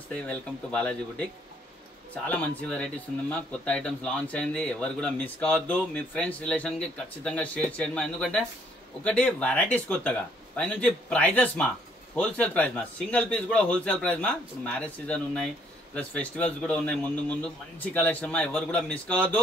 నమస్తే welcome to Balaji boutique. చాలా మంచి వెరైటీస్ ఉందమ్మా. కొత్త ఐటమ్స్ లాంచ్ అయింది. ఎవరు కూడా మిస్ కావద్దు. మీ ఫ్రెండ్స్ రిలేషన్ కి ఖచ్చితంగా షేర్ చేయండి మా. ఎందుకంటే ఒకటి వెరైటీస్ కొత్తగా, పైనుంచి ప్రైజెస్ మా హోల్సేల్ ప్రైస్ మా. సింగిల్ పీస్ కూడా హోల్సేల్ ప్రైస్ మా. ఇప్పుడు మ్యారేజ్ సీజన్ ఉన్నాయి, ప్లస్ ఫెస్టివల్స్ కూడా ఉన్నాయి ముందు మంచి కలెక్షన్ మా. ఎవరు కూడా మిస్ కావద్దు.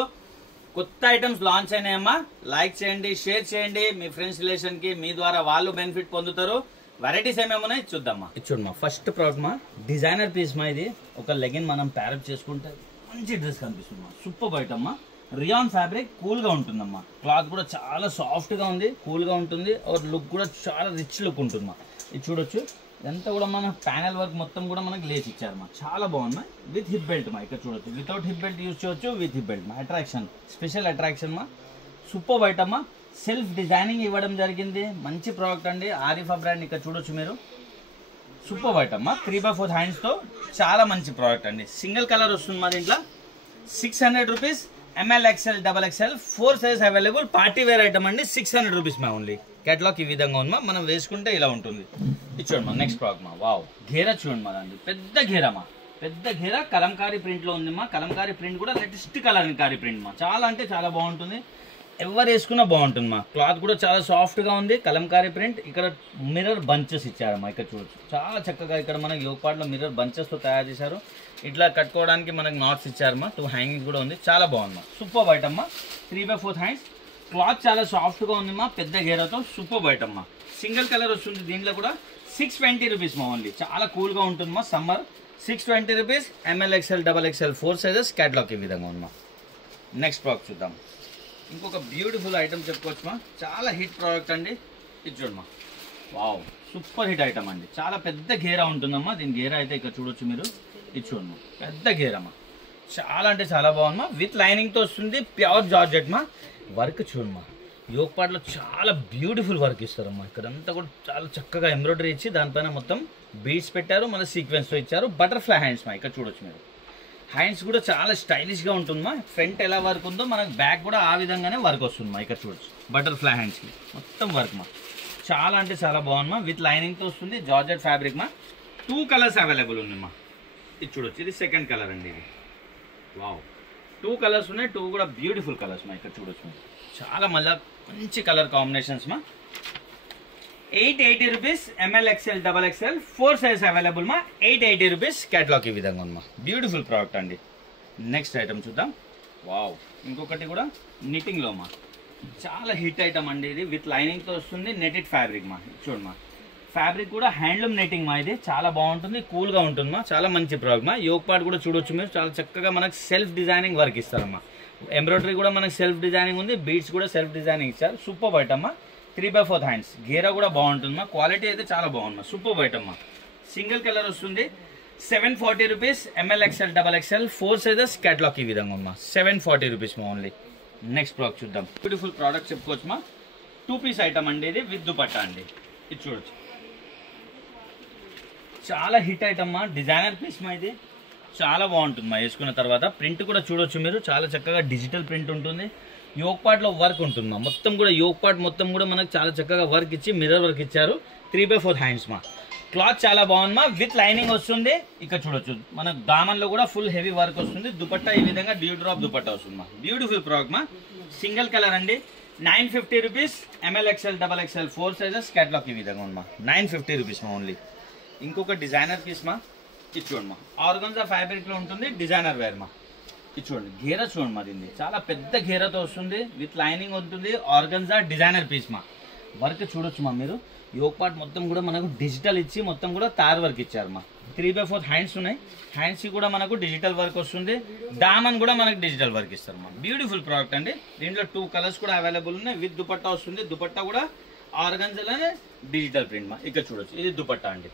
కొత్త ఐటమ్స్ లాంచ్ అయినాయమ్మా. లైక్ చేయండి, షేర్ చేయండి మీ ఫ్రెండ్స్ రిలేషన్ కి. మీ ద్వారా వాళ్ళు బెనిఫిట్ పొందుతారు. వెరైటీస్ ఏమేమి ఉన్నాయి చూద్దామా. చూడమ్మా, ఫస్ట్ ప్రోడక్ట్ మా డిజైనర్ పీస్ మా. ఇది ఒక లెగిన్ మనం ప్యారప్ చేసుకుంటే మంచి డ్రెస్ కనిపిస్తుంది మా. సూపర్ బయటమ్మా. రియాన్ ఫ్యాబ్రిక్, కూల్ గా ఉంటుందమ్మా. క్లాత్ కూడా చాలా సాఫ్ట్ గా ఉంది, కూల్ గా ఉంటుంది. లుక్ కూడా చాలా రిచ్ లుక్ ఉంటుందమ్మా. ఇది చూడొచ్చు, ఇదంతా కూడా మన ప్యానల్ వర్క్ మొత్తం కూడా మనకి లేచి ఇచ్చారమ్మా. చాలా బాగుంది. విత్ హిప్ బెల్ట్ మా. ఇక్కడ చూడొచ్చు, వితౌట్ హిప్ బెల్ట్ యూజ్ చేయొచ్చు, విత్ హిప్ బెల్ట్ మా. అట్రాక్షన్, స్పెషల్ అట్రాక్షన్ మా. సూపర్ బయటమ్మా. సెల్ఫ్ డిజైనింగ్ ఇవ్వడం జరిగింది. మంచి ప్రోడక్ట్ అండి. ఆరిఫా బ్రాండ్ ఇక్కడ చూడొచ్చు మీరు. సూపర్ బయటమ్మా. 3/4 హ్యాండ్స్ తో చాలా మంచి ప్రోడక్ట్ అండి. సింగిల్ కలర్ వస్తుంది మా దీంట్లో. 600 rupees. ML, XL, XXL 4 size available. Party wear item అండి. 600 రూపీస్ మా ఓన్లీ. కేటలాగ్ ఈ విధంగా ఉంది మా. మనం వేసుకుంటే ఇలా ఉంటుంది. ఇది చూడండి మా. నెక్స్ట్ ప్రోడక్ట్ మా. వావ్, ఘేరా చూడండి మా. దాంట్లో పెద్ద ఘేరా మా. పెద్ద ఘేరా కలంకారీ ప్రింట్ లో ఉంది మా. కలంకారీ ప్రింట్ కూడా లేటెస్ట్ కలంకారీ ప్రింట్ మా. చాలా అంటే చాలా బాగుంటుంది. ఎవరు వేసుకున్నా బాగుంటుంది మా. క్లాత్ కూడా చాలా సాఫ్ట్ గా ఉంది. కలంకారీ ప్రింట్. ఇక్కడ మిర్రర్ బంచెస్ ఇచ్చారమ్మా. ఇక్కడ చూడొచ్చు, చాలా చక్కగా ఇక్కడ మనకి యోగ్ పార్ట్ లో మిర్రర్ బంచెస్ తో తయారు చేశారు. ఇట్లా కట్టుకోవడానికి మనకి నాట్స్ ఇచ్చారమ్మా. 2 హ్యాంగింగ్ కూడా ఉంది. చాలా బాగుంది. సూపర్ బయటమ్మా. 3/4 హ్యాండ్స్. క్లాత్ చాలా సాఫ్ట్ గా ఉంది మా. పెద్ద గేరాతో సూపర్ బయటమ్మా. సింగిల్ కలర్ వస్తుంది దీంట్లో కూడా. 620 రూపీస్ మా ఓన్లీ. చాలా కూల్ గా ఉంటుంది మా. Summer. 620 rupees. ML, XL, XXL 4 sizes. Catalogue ఈ విధంగా ఉంది మా. నెక్స్ట్ ప్రోడక్ట్ చూద్దాం. ఇంకొక బ్యూటిఫుల్ ఐటమ్ చెప్పుకోవచ్చు మా. చాలా హిట్ ప్రోడక్ట్ అండి. ఇది చూడమ్మా. వావ్, సూపర్ హిట్ ఐటమ్ అండి. చాలా పెద్ద గేరా ఉంటుందమ్మా. దీని గేరా అయితే ఇక్కడ చూడొచ్చు మీరు. ఇది చూడమ్మా, పెద్ద గేరమ్మా. చాలా అంటే చాలా బాగుందమ్మా. విత్ లైనింగ్ తో వస్తుంది. ప్యూర్ జార్జెట్ మా. వర్క్ చూడమ్మా. యోగ్ పార్ట్ లో చాలా బ్యూటిఫుల్ వర్క్ ఇస్తారమ్మా. ఇక్కడంతా కూడా చాలా చక్కగా ఎంబ్రాయిడరీ ఇచ్చి దానిపైన మొత్తం బీడ్స్ పెట్టారు. మన సీక్వెన్స్ తో ఇచ్చారు. బటర్ఫ్లై హ్యాండ్స్ మా. ఇక్కడ చూడొచ్చు మీరు. హ్యాండ్స్ కూడా చాలా స్టైలిష్ గా ఉంటుందమ్మా. ఫ్రంట్ ఎలా వర్క్ ఉందో మనకు బ్యాక్ కూడా ఆ విధంగానే వర్క్ వస్తుంది మా. ఇక్కడ చూడొచ్చు, బటర్ఫ్లై హ్యాండ్స్ కి మొత్తం వర్క్ మా. చాలా అంటే చాలా బాగుందమ్మా. విత్ లైనింగ్ తో వస్తుంది. జార్జెట్ ఫ్యాబ్రిక్ మా. 2 కలర్స్ అవైలబుల్ ఉంది మా. ఇది చూడొచ్చు, ఇది సెకండ్ కలర్ అండి. ఇది వావ్, 2 కలర్స్ ఉన్నాయి. 2 కూడా బ్యూటిఫుల్ కలర్స్ మా. ఇక్కడ చూడొచ్చు, చాలా మళ్ళీ మంచి కలర్ కాంబినేషన్స్ మా. 880 rupees. ML, XL, XXL 4 size available మా. 880 రూపీస్. కేటలాగ్ ఈ విధంగా ఉంది మా. బ్యూటిఫుల్ ప్రోడక్ట్ అండి. నెక్స్ట్ ఐటమ్ చూద్దాం. వావ్, ఇంకొకటి కూడా నిట్టింగ్ లో మా. చాలా హిట్ ఐటమ్ అండి ఇది. విత్ లైనింగ్ తో వస్తుంది. నెటెడ్ ఫ్యాబ్రిక్ మా. చూడమ్మా, ఫ్యాబ్రిక్ కూడా హ్యాండ్లూమ్ నెట్టింగ్ మా. ఇది చాలా బాగుంటుంది. కూల్ గా ఉంటుంది మా. చాలా మంచి ప్రోడక్ట్ మా. యోగ్ పార్ట్ కూడా చూడొచ్చు మీరు. చాలా చక్కగా మనకు సెల్ఫ్ డిజైనింగ్ వర్క్ ఇస్తారమ్మా. ఎంబ్రాయిడరీ కూడా మనకి సెల్ఫ్ డిజైనింగ్ ఉంది. బీడ్స్ కూడా సెల్ఫ్ డిజైనింగ్ ఇచ్చారు. సూపర్ బయటమ్మా. 3/4 హ్యాండ్స్. గేరా కూడా బాగుంటుంది మా. క్వాలిటీ అయితే చాలా బాగుంది. సూపర్ బయటమ్మా. సింగిల్ కలర్ వస్తుంది. 740 rupees. ML, XL, XXL 4 sizes. Catalogue ఈ విధంగా ఉందమ్మా. 740 రూపీస్ మా ఓన్లీ. నెక్స్ట్ ప్రోడక్ట్ చూద్దాం. బ్యూటిఫుల్ ప్రోడక్ట్ చెప్పుకోవచ్చు మా. 2 పీస్ ఐటమ్ అండి ఇది. విత్ దుపట్టా అండి. ఇది చూడొచ్చు, చాలా హిట్ ఐటమ్ మా. డిజైనర్ పీస్ మా. ఇది చాలా బాగుంటుంది మా. వేసుకున్న తర్వాత ప్రింట్ కూడా చూడొచ్చు మీరు. చాలా చక్కగా డిజిటల్ ప్రింట్ ఉంటుంది. యోగ్ పార్ట్ లో వర్క్ ఉంటుంది మా. మొత్తం కూడా యోగ్ పార్ట్ మొత్తం కూడా మనకు చాలా చక్కగా వర్క్ ఇచ్చి మిర్రర్ వర్క్ ఇచ్చారు. 3/4 హ్యాండ్స్ మా. క్లాత్ చాలా బాగుంది మా. విత్ లైనింగ్ వస్తుంది. ఇక్కడ చూడొచ్చు, మనకు దామన్ లో కూడా ఫుల్ హెవీ వర్క్ వస్తుంది. దుపట్టా ఈ విధంగా డ్యూ డ్రాప్ దుపట్టా వస్తుంది మా. బ్యూటిఫుల్ ప్రోడక్ట్ మా. సింగిల్ కలర్ అండి. 950 rupees. ML, XL, XXL 4 sizes. Catalogue ఈ విధంగా ఉంది మా. 950 రూపీస్ మా ఓన్లీ. ఇంకొక డిజైనర్ పీస్ మా. ఇది చూడండి మా. ఆర్గన్జా ఫ్యాబ్రిక్ లో ఉంటుంది. డిజైనర్ వేర్ మా. ఇది చూడండి, గేరా చూడండి మా. దీన్ని చాలా పెద్ద గేరాతో వస్తుంది. విత్ లైనింగ్ ఉంటుంది. ఆర్గన్జా డిజైనర్ పీస్ మా. వర్క్ చూడొచ్చు మా మీరు. యోగ్ పార్ట్ మొత్తం కూడా మనకు డిజిటల్ ఇచ్చి మొత్తం కూడా తార్ వర్క్ ఇచ్చారు మా. 3/4 హ్యాండ్స్ ఉన్నాయి. హ్యాండ్స్ కి కూడా మనకు డిజిటల్ వర్క్ వస్తుంది. దామన్ కూడా మనకు డిజిటల్ వర్క్ ఇస్తారు మా. బ్యూటిఫుల్ ప్రోడక్ట్ అండి. దీంట్లో 2 కలర్స్ కూడా అవైలబుల్ ఉన్నాయి. విత్ దుపట్టా వస్తుంది. దుపట్టా కూడా ఆర్గన్జాలోనే డిజిటల్ ప్రింట్ మా. ఇక్కడ చూడొచ్చు, ఇది దుపట్టా అండి.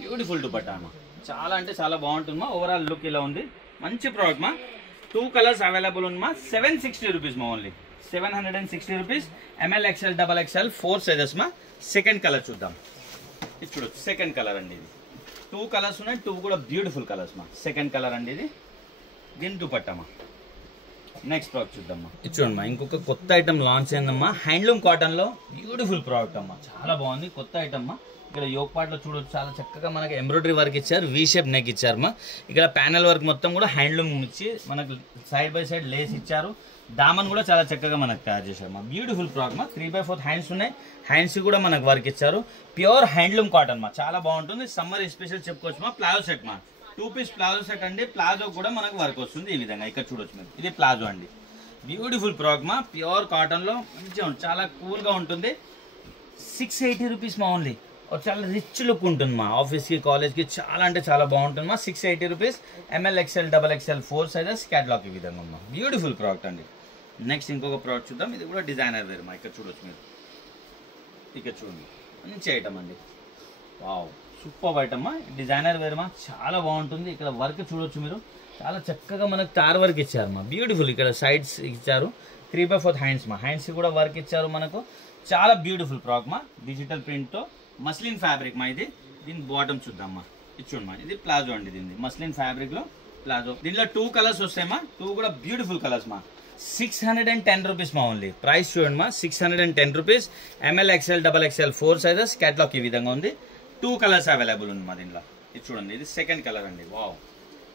బ్యూటిఫుల్ దుపట్టా మా. చాలా అంటే చాలా బాగుంటుంది మా. ఓవరాల్ లుక్ ఇలా ఉంది. మంచి ప్రోడక్ట్ మా. 2 కలర్స్ అవైలబుల్ ఉంది మా. 760 రూపీస్ మా only. 760 rupees. ML, XL, XXL 4 sizes మా. సెకండ్ కలర్ చూద్దాం. ఇది చూడొచ్చు, సెకండ్ కలర్ అండి. ఇది 2 కలర్స్ ఉన్నాయి. 2 కూడా బ్యూటిఫుల్ కలర్స్ మా. సెకండ్ కలర్ అండి ఇది. దీని దుపట్టా మా. నెక్స్ట్ ప్రోడక్ట్ చూద్దామా. ఇది చూడమ్మా, ఇంకొక కొత్త ఐటమ్ లాంచ్ అయిందమ్మా. హ్యాండ్లూమ్ కాటన్ లో బ్యూటిఫుల్ ప్రోడక్ట్ అమ్మా. చాలా బాగుంది. కొత్త ఐటమ్ అమ్మా. ఇక్కడ యోక్ పార్ట్ లో చూడొచ్చు చాలా చక్కగా మనకి ఎంబ్రాయిడరీ వర్క్ ఇచ్చారు, వి షేప్ నెక్ ఇచ్చారు మా. ఇక్కడ ప్యానల్ వర్క్ మొత్తం కూడా హ్యాండ్లూమ్ ఇచ్చి మనకు సైడ్ బై సైడ్ లేస్ ఇచ్చారు. దామన్ కూడా చాలా చక్కగా మనకు తయారు చేశారు మా. బ్యూటిఫుల్ ఫ్రాక్ మా. 3/4 హ్యాండ్స్ ఉన్నాయి, హ్యాండ్స్ కూడా మనకు వర్క్ ఇచ్చారు. ప్యూర్ హ్యాండ్లూమ్ కాటన్ మా, చాలా బాగుంటుంది. సమ్మర్ స్పెషల్ చెప్పుకోవచ్చు మా. ప్లాజో సెట్ మా, 2 పీస్ ప్లాజో సెట్ అండి. ప్లాజో కూడా మనకు వర్క్ వస్తుంది ఈ విధంగా. ఇక్కడ చూడొచ్చు మీరు, ఇది ప్లాజో అండి. బ్యూటిఫుల్ ఫ్రాక్ మా, ప్యూర్ కాటన్ లో మంచిగా చాలా కూల్ గా ఉంటుంది. 680 రూపీస్ మా ఓన్లీ. చాలా రిచ్ లుక్ ఉంటుంది మా, ఆఫీస్కి కాలేజ్కి చాలా అంటే చాలా బాగుంటుంది మా. 680 rupees. ML XL XXL 4 sizes catalogue ఈ విధంగా మా. బ్యూటిఫుల్ ప్రోడక్ట్ అండి. నెక్స్ట్ ఇంకొక ప్రోడక్ట్ చూద్దాం. ఇది కూడా డిజైనర్ వేర్ మా. ఇక్కడ చూడొచ్చు మీరు, ఇక్కడ చూడండి మంచి ఐటమ్ అండి. వావ్, సూపర్ ఐటమ్ మా. డిజైనర్ వేర్ మా, చాలా బాగుంటుంది. ఇక్కడ వర్క్ చూడొచ్చు మీరు, చాలా చక్కగా మనకు తార్ వర్క్ ఇచ్చారు మా. బ్యూటిఫుల్. ఇక్కడ సైడ్స్ ఇచ్చారు. 3/4 హ్యాండ్స్ మా, హ్యాండ్స్ కూడా వర్క్ ఇచ్చారు మనకు. చాలా బ్యూటిఫుల్ ఫ్రాక్ మా, డిజిటల్ ప్రింట్ తో మస్లిన్ ఫ్యాబ్రిక్ మా. ఇది దీని బాటమ్ చూద్దాం మా. ఇది చూడమ్మా, ఇది ప్లాజో అండి. దీన్ని మస్లిన్ ఫ్యాబ్రిక్ లో ప్లాజో. దీంట్లో 2 కలర్స్ వస్తాయి మా, 2 కూడా బ్యూటిఫుల్ కలర్స్ మా. 610 రూపీస్ మా ఓన్లీ. ప్రైస్ చూడండి మా, 610 rupees. ML XL XXL 4 sizes catalogue ఈ విధంగా ఉంది. 2 కలర్స్ అవైలబుల్ ఉంది మా దీంట్లో. ఇది చూడండి, ఇది సెకండ్ కలర్ అండి. వావ్,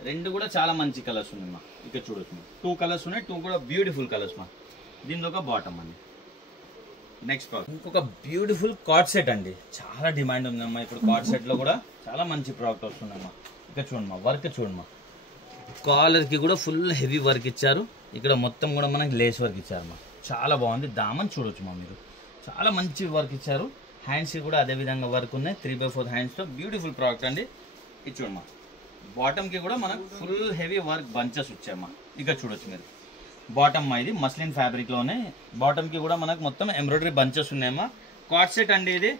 రెండు కూడా చాలా మంచి కలర్స్ ఉన్నాయి మా. ఇక్కడ చూడొచ్చు మా, 2 కలర్స్ ఉన్నాయి, 2 కూడా బ్యూటిఫుల్ కలర్స్ మా. దీనిలో ఒక బాటమ్ అండి. నెక్స్ట్ ప్రోడక్ట్ ఇంకొక బ్యూటిఫుల్ కార్డ్ సెట్ అండి. చాలా డిమాండ్ ఉందమ్మా ఇప్పుడు కార్డ్ సెట్ లో కూడా. చాలా మంచి ప్రోడక్ట్ వస్తుందమ్మా. ఇక్కడ చూడమ్మా, వర్క్ చూడమ్మా. కాలర్ కి కూడా ఫుల్ హెవీ వర్క్ ఇచ్చారు. ఇక్కడ మొత్తం కూడా మనకి లేస్ వర్క్ ఇచ్చారమ్మా. చాలా బాగుంది. దామన్ చూడొచ్చు మా మీరు, చాలా మంచి వర్క్ ఇచ్చారు. హ్యాండ్స్ కూడా అదే విధంగా వర్క్ ఉన్నాయి. 3/4 హ్యాండ్స్ తో బ్యూటిఫుల్ ప్రోడక్ట్ అండి. ఇది చూడమ్మా, బాటమ్ కి కూడా మనకు ఫుల్ హెవీ వర్క్ బంచెస్ వచ్చాయమ్మా. ఇక్కడ చూడొచ్చు మీరు, బాటమ్ మా ఇది మస్లిన్ ఫ్యాబ్రిక్ లోనే. బాటమ్ కి కూడా మనకు మొత్తం ఎంబ్రాయిడరీ బంచెస్ ఉన్నాయమ్మా. కార్డ్ సెట్ అండి. ఇది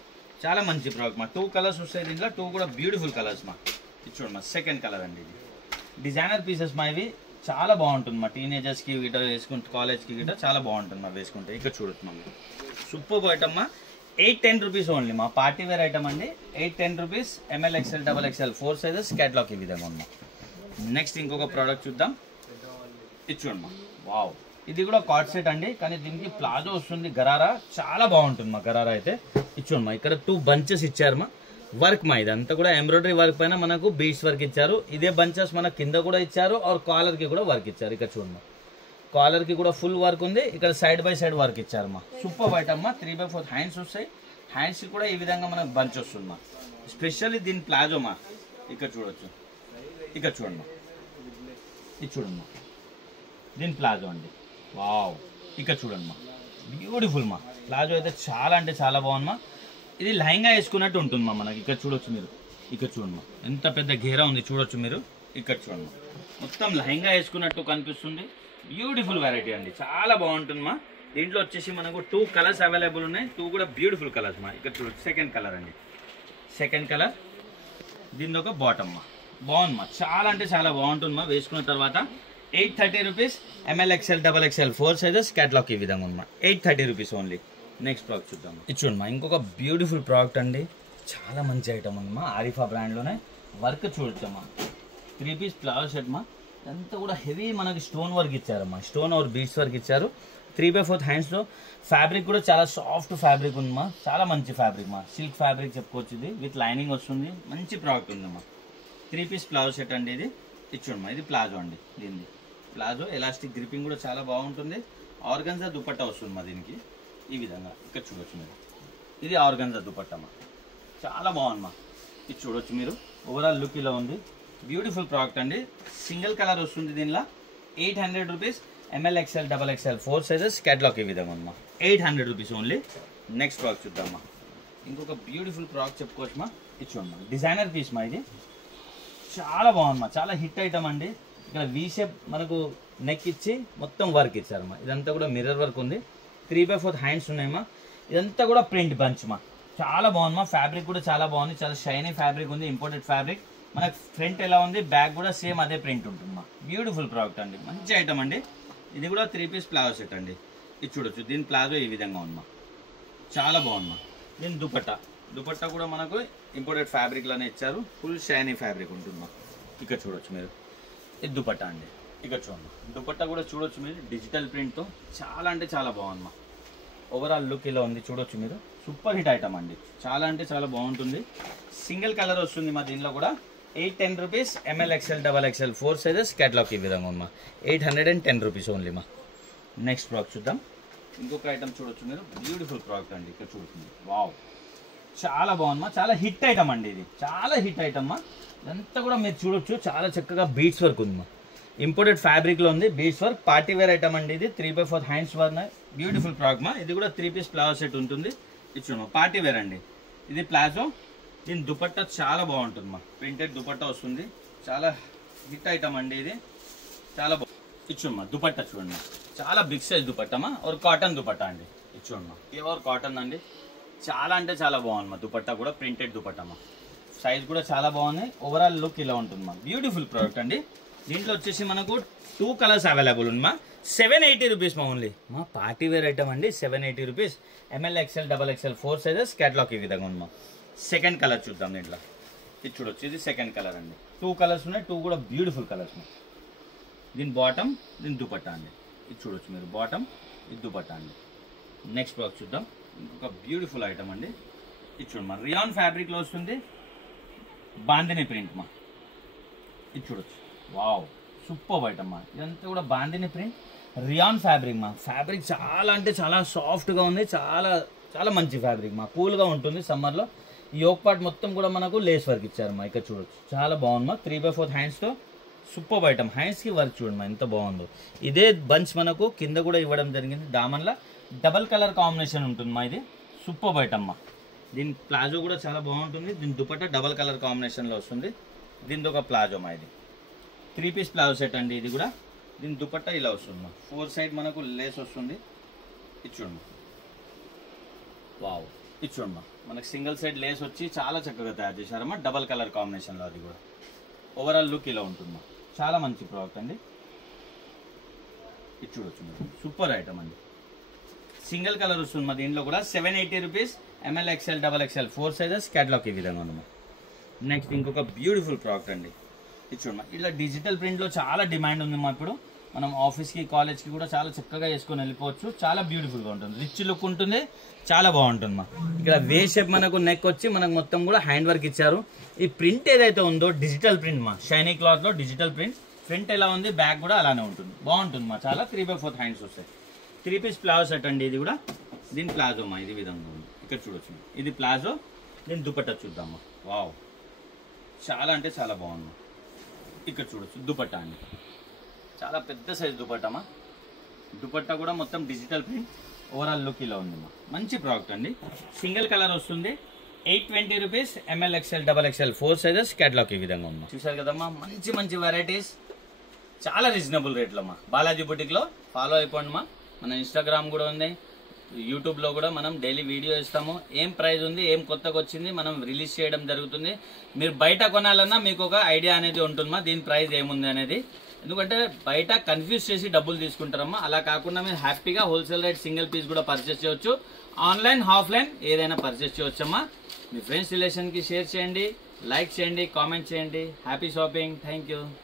చాలా మంచి ప్రోడక్ట్ మా. 2 కలర్స్ వస్తాయి దీంట్లో, 2 కూడా బ్యూటిఫుల్ కలర్స్ మా. ఇది చూడమ్మా, సెకండ్ కలర్ అండి. ఇది డిజైనర్ పీసెస్ మా. ఇవి చాలా బాగుంటుంది మా, టీనేజర్స్ కి గిట్ట వేసుకుంటే, కాలేజ్ కి గిట్ట చాలా బాగుంటుంది మా వేసుకుంటే. ఇక్కడ చూడొచ్చు మా, సూపర్ ఐటమ్ మా. 810 రూపీస్ ఓన్లీ మా. పార్టీ వేర్ ఐటమ్ అండి. 810 rupees. ML XL XXL 4 sizes catalogue ఈ విధంగా ఉంది. నెక్స్ట్ ఇంకొక ప్రోడక్ట్ చూద్దాం. ఇది చూడమ్మా, వావ్, ఇది కూడా కార్డ్ సెట్ అండి. కానీ దీనికి ప్లాజో వస్తుంది, గరారా. చాలా బాగుంటుంది మా గరారా అయితే. ఇచ్చోమ్మా, ఇక్కడ 2 బంచెస్ ఇచ్చారు మా. వర్క్ మా, ఇదంతా కూడా ఎంబ్రాయిడరీ వర్క్ పైన మనకు బీడ్స్ వర్క్ ఇచ్చారు. ఇదే బంచెస్ మన కింద కూడా ఇచ్చారు. और కాలర్ కి కూడా వర్క్ ఇచ్చారు. ఇక్కడ చూడమ్మా, కాలర్ కి కూడా ఫుల్ వర్క్ ఉంది. ఇక్కడ సైడ్ బై సైడ్ వర్క్ ఇచ్చారు మా. సూపర్ ఐటమ్ మా. 3/4 హ్యాండ్స్ వస్తాయి. హ్యాండ్స్ కూడా ఈ విధంగా మనకు బంచ్ వస్తుంది మా. స్పెషల్లీ దీని ప్లాజో మా. ఇక్కడ చూడొచ్చు, ఇక్కడ చూడమ్మా, ఇది చూడమ్మా, దీని ప్లాజో అండి. వావ్, ఇక్కడ చూడండి మా, బ్యూటిఫుల్ మా. ప్లాజో అయితే చాలా అంటే చాలా బాగుంది మా. ఇది లెహంగా వేసుకున్నట్టు ఉంటుంది మా మనకి. ఇక్కడ చూడొచ్చు మీరు, ఇక్కడ చూడండి మా, ఎంత పెద్ద ఘేరా ఉంది చూడొచ్చు మీరు. ఇక్కడ చూడండి మా, మొత్తం లెహంగా వేసుకున్నట్టు కనిపిస్తుంది. బ్యూటిఫుల్ వెరైటీ అండి, చాలా బాగుంటుంది మా. దీంట్లో వచ్చేసి మనకు 2 కలర్స్ అవైలబుల్ ఉన్నాయి. 2 కూడా బ్యూటిఫుల్ కలర్స్ మా. ఇక్కడ చూడొచ్చు, సెకండ్ కలర్ అండి. Second colour. దీనిలో ఒక బాటమ్ మా. బాగుంది మా, చాలా అంటే చాలా బాగుంటుంది మా. వేసుకున్న తర్వాత 830 rupees. ML XL XXL 4 sizes catalogue ఈ విధంగా ఉంది మా. 830 రూపీస్ ఓన్లీ. నెక్స్ట్ ప్రోడక్ట్ చూద్దాం. ఇది చూడండి మా, ఇంకొక బ్యూటిఫుల్ ప్రోడక్ట్ అండి. చాలా మంచి ఐటమ్ ఉంది మా. ఆరిఫా బ్రాండ్లోనే. వర్క్ చూడొచ్చమ్మా. 3 పీస్ ప్లాజో సెట్ మా. అంతా కూడా హెవీ మనకి స్టోన్ వర్క్ ఇచ్చారమ్మా. స్టోన్ और బీడ్స్ వర్క్ ఇచ్చారు. 3/4 హ్యాండ్స్లో. ఫ్యాబ్రిక్ కూడా చాలా సాఫ్ట్ ఫ్యాబ్రిక్ ఉంది మా. చాలా మంచి ఫ్యాబ్రిక్ మా. సిల్క్ ఫ్యాబ్రిక్ చెప్పుకోవచ్చు. ఇది విత్ లైనింగ్ వస్తుంది. మంచి ప్రోడక్ట్ ఉందమ్మా. 3 పీస్ ప్లాజో సెట్ అండి. ఇది ఇచ్చోమ్మా, ఇది ప్లాజో అండి. దీన్ని ప్లాజో ఎలాస్టిక్ గ్రిప్పింగ్ కూడా చాలా బాగుంటుంది. ఆర్గన్జా దుపట్టా వస్తుంది మా దీనికి ఈ విధంగా. ఇక్కడ చూడొచ్చు మీరు, ఇది ఆర్గన్జా దుపట్టా మా. చాలా బాగుంది మా. ఇది చూడొచ్చు మీరు, ఓవరాల్ లుక్ ఇలా ఉంది. బ్యూటిఫుల్ ప్రోడక్ట్ అండి. సింగిల్ కలర్ వస్తుంది దీనిలో. 800 rupees. ML XL XXL 4 sizes catalogue ఈ విధంగా ఉంది మా. 800 రూపీస్ ఓన్లీ. నెక్స్ట్ ప్రోడక్ట్ చూద్దామా. ఇంకొక బ్యూటిఫుల్ ప్రోడక్ట్ చెప్పుకోవచ్చు మా. ఇది చూడమ్మా, డిజైనర్ పీస్ మా. ఇది చాలా బాగుంది మా, చాలా హిట్ ఐటమ్ అండి. ఇక్కడ వి షేప్ మనకు నెక్ ఇచ్చి మొత్తం వర్క్ ఇచ్చారమ్మా. ఇదంతా కూడా మిర్రర్ వర్క్ ఉంది. 3/4 హ్యాండ్స్ ఉన్నాయమ్మా. ఇదంతా కూడా ప్రింట్ బంచ్ మా. చాలా బాగుంది మా. ఫ్యాబ్రిక్ కూడా చాలా బాగుంది. చాలా షైనీ ఫ్యాబ్రిక్ ఉంది. Imported fabric. మనకు ఫ్రంట్ ఎలా ఉంది, బ్యాక్ కూడా సేమ్ అదే ప్రింట్ ఉంటుంది మా. బ్యూటిఫుల్ ప్రోడక్ట్ అండి, మంచి ఐటమ్ అండి. ఇది కూడా 3 పీస్ ప్లాజో సెట్ అండి. ఇది చూడొచ్చు, దీని ప్లాజో ఈ విధంగా ఉంది మా. చాలా బాగుంది మా. దీని దుపట్టా. దుపట్టా కూడా మనకు ఇంపోర్టెడ్ ఫ్యాబ్రిక్ లానే ఇచ్చారు. ఫుల్ షైనీ ఫ్యాబ్రిక్ ఉంటుంది మా. ఇక్కడ చూడొచ్చు మీరు, ఇది దుపట్టా అండి. ఇక్కడ చూడండి, దుపట్టా కూడా చూడొచ్చు మీరు. డిజిటల్ ప్రింట్తో చాలా అంటే చాలా బాగుంది మా. ఓవరాల్ లుక్ ఇలా ఉంది చూడొచ్చు మీరు. సూపర్ హిట్ ఐటమ్ అండి, చాలా అంటే చాలా బాగుంటుంది. సింగిల్ కలర్ వస్తుంది మా దీనిలో కూడా. 810 rupees, ML XL XXL 4 sizes. Catalogue ఈ విధంగా అమ్మా 810 రూపీస్ ఓన్లీ మా. నెక్స్ట్ ప్రోడక్ట్ చూద్దాం. ఇంకొక ఐటమ్ చూడొచ్చు మీరు, బ్యూటిఫుల్ ప్రోడక్ట్ అండి. ఇక్కడ చూడుతుంది, వావ్ చాలా బాగుందమ్మా, చాలా హిట్ ఐటమ్ అండి ఇది, చాలా హిట్ ఐటమ్ మా. ఇదంతా కూడా మీరు చూడొచ్చు, చాలా చక్కగా బీట్స్ వర్క్ ఉందమ్మా. ఇంపోర్టెడ్ ఫ్యాబ్రిక్ లో ఉంది, beads work. Party wear item అండి ఇది. 3/4 హ్యాండ్స్ వర్క్, బ్యూటిఫుల్ ప్రోడక్ట్ మా. ఇది కూడా 3 పీస్ ప్లాజో సెట్ ఉంటుంది. ఇది చూడమ్మా, పార్టీ వేర్ అండి ఇది. ప్లాజో, దీని దుపట్టా చాలా బాగుంటుంది మా. ప్రింటెడ్ దుపట్టా వస్తుంది, చాలా హిట్ ఐటమ్ అండి ఇది, చాలా బాగుంది. ఇది చూడమ్మా, దుపట్టా చూడండి, చాలా బిగ్ సైజ్ దుపట్టమా. ఒక కాటన్ దుపట్టా అండి. ఇది చూడమ్మా, ప్యూర్ కాటన్ అండి. చాలా అంటే చాలా బాగుంది మా. దుపట్టా కూడా ప్రింటెడ్ దుపట్టమా. సైజ్ కూడా చాలా బాగుంది. ఓవరాల్ లుక్ ఇలా ఉంటుంది మా. బ్యూటిఫుల్ ప్రోడక్ట్ అండి. దీంట్లో వచ్చేసి మనకు 2 కలర్స్ అవైలబుల్ ఉంది మా. 780 రూపీస్ మా ఓన్లీ మా. పార్టీ వేర్ ఐటమ్ అండి, 780 rupees. ML XL XXL 4 sizes. Catalogue ఈ విధంగా ఉంది మా. సెకండ్ కలర్ చూద్దాం దీంట్లో. ఇది చూడొచ్చు, ఇది సెకండ్ కలర్ అండి. 2 కలర్స్ ఉన్నాయి, 2 కూడా బ్యూటిఫుల్ కలర్స్. దీని బాటమ్, దీని దుపట్టా అండి. ఇది చూడొచ్చు మీరు, బాటమ్, ఇది దుపట్టా అండి. నెక్స్ట్ ప్రోడక్ట్ చూద్దాం. ఇంకొక బ్యూటిఫుల్ ఐటమ్ అండి. ఇది చూడమ్మా, రియాన్ ఫ్యాబ్రిక్లో వస్తుంది, బాందిని ప్రింట్ మా. ఇది చూడొచ్చు, వావ్ సూపర్ ఐటమ్ మా. ఇదంతా కూడా బాందిని ప్రింట్, రియాన్ ఫ్యాబ్రిక్ మా. ఫ్యాబ్రిక్ చాలా అంటే చాలా సాఫ్ట్గా ఉంది, చాలా చాలా మంచి ఫ్యాబ్రిక్ మా. కూల్గా ఉంటుంది సమ్మర్లో. ఈ యోక్ పార్ట్ మొత్తం కూడా మనకు లేస్ వర్క్ ఇచ్చారు మా. ఇక్కడ చూడొచ్చు, చాలా బాగుంది మా. 3/4 హ్యాండ్స్తో సూపర్ ఐటమ్. హ్యాండ్స్కి వర్క్ చూడండి మా, ఎంత బాగుందో. ఇదే బంచ్ మనకు కింద కూడా ఇవ్వడం జరిగింది. దామన్లా డబల్ కలర్ కాంబినేషన్ ఉంటుంది మా. ఇది సూపర్ ఐటమ్ మా. దీని ప్లాజో కూడా చాలా బాగుంటుంది. దీని దుపట్టా డబల్ కలర్ కాంబినేషన్లో వస్తుంది. దీనిది ఒక ప్లాజో మా. ఇది 3 పీస్ ప్లాజో సెట్ అండి ఇది కూడా. దీని దుపట్టా ఇలా వస్తుంది మా. 4 సైడ్ మనకు లేస్ వస్తుంది. ఇది చూడమ్మా, వావ్ ఇది చూడమ్మా, మనకు సింగిల్ సైడ్ లేస్ వచ్చి చాలా చక్కగా తయారు చేశారమ్మా. డబల్ కలర్ కాంబినేషన్లో అది కూడా. ఓవరాల్ లుక్ ఇలా ఉంటుందమ్మా. చాలా మంచి ప్రోడక్ట్ అండి. ఇది చూడొచ్చు మీరు, సూపర్ ఐటమ్ అండి. సింగిల్ కలర్ వస్తుంది మా దీంట్లో కూడా. 780 rupees. ML XL XXL 4 sizes. Catalogue ఈ విధంగా ఉందమ్మా. నెక్స్ట్ ఇంకొక బ్యూటిఫుల్ ప్రోడక్ట్ అండి. ఇది చూడమ్మా, ఇలా డిజిటల్ ప్రింట్లో చాలా డిమాండ్ ఉంది మా. ఇప్పుడు మనం ఆఫీస్కి, కాలేజ్కి కూడా చాలా చక్కగా వేసుకొని వెళ్ళిపోవచ్చు. చాలా బ్యూటిఫుల్గా ఉంటుంది, రిచ్ లుక్ ఉంటుంది, చాలా బాగుంటుంది మా. ఇక్కడ వే షేప్ మనకు నెక్ వచ్చి మనకు మొత్తం కూడా హ్యాండ్ వర్క్ ఇచ్చారు. ఈ ప్రింట్ ఏదైతే ఉందో డిజిటల్ ప్రింట్ మా. షైనీ క్లాత్లో డిజిటల్ ప్రింట్. ఫ్రంట్ ఎలా ఉంది, బ్యాక్ కూడా అలానే ఉంటుంది, బాగుంటుంది మా. చాలా 3/4 హ్యాండ్స్ వస్తాయి. 3 పీస్ ప్లాజో సెట్ అండి ఇది కూడా. దీని ప్లాజో మా, ఇది విధంగా ఉంది. ఇక్కడ చూడొచ్చు, ఇది ప్లాజో. దీని దుపట్టా చూద్దామా, వావ్ చాలా అంటే చాలా బాగుంది. ఇక్కడ చూడొచ్చు దుపట్టా అండి, చాలా పెద్ద సైజ్ దుపట్టామా. దుపట్టా కూడా మొత్తం డిజిటల్ ప్రింట్. ఓవరాల్ లుక్ ఇలా ఉంది మా. మంచి ప్రోడక్ట్ అండి. సింగిల్ కలర్ వస్తుంది. 820 rupees. ML XL XXL 4 sizes. Catalogue ఈ విధంగా ఉంది. చూసారు కదమ్మా, మంచి మంచి వెరైటీస్, చాలా రీజనబుల్ రేట్లో మా. బాలాజీ బుటిక్లో ఫాలో అయిపోండి మా. మన ఇన్స్టాగ్రామ్ కూడా ఉంది, యూట్యూబ్లో కూడా మనం డైలీ వీడియో ఇస్తాము. ఏం ప్రైస్ ఉంది, ఏం కొత్తగా వచ్చింది మనం రిలీజ్ చేయడం జరుగుతుంది. మీరు బయట కొనాలన్నా మీకు ఒక ఐడియా అనేది ఉంటుందమ్మా, దీని ప్రైస్ ఏముంది అనేది. ఎందుకంటే బయట కన్ఫ్యూజ్ చేసి డబ్బులు తీసుకుంటారమ్మా. అలా కాకుండా మీరు హ్యాపీగా హోల్సేల్ రేట్ సింగిల్ పీస్ కూడా పర్చేస్ చేయొచ్చు. ఆన్లైన్, ఆఫ్లైన్ ఏదైనా పర్చేస్ చేయొచ్చమ్మా. మీ ఫ్రెండ్స్ రిలేషన్కి షేర్ చేయండి, లైక్ చేయండి, కామెంట్ చేయండి. Happy shopping. Thank you.